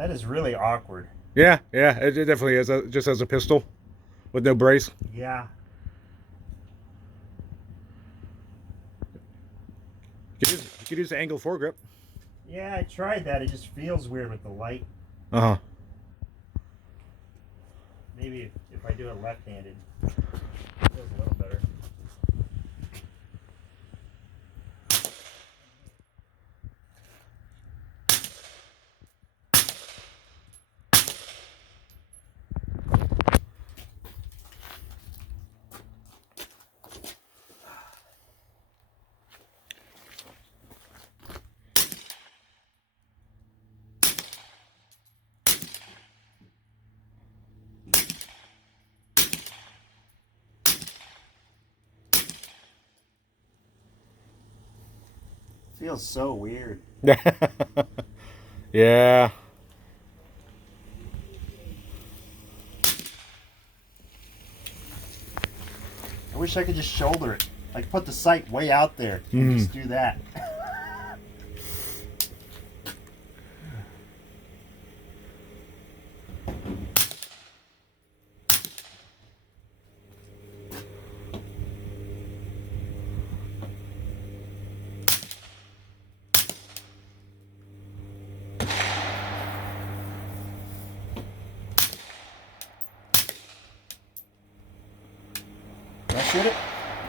That is really awkward. Yeah, yeah, it definitely is. Just as a pistol with no brace. Yeah. You could use the angle foregrip. Yeah, I tried that. It just feels weird with the light. Uh huh. Maybe if I do it left-handed, it feels a little better. Feels so weird. Yeah. I wish I could just shoulder it. Like put the sight way out there and just do that. Did I shoot it?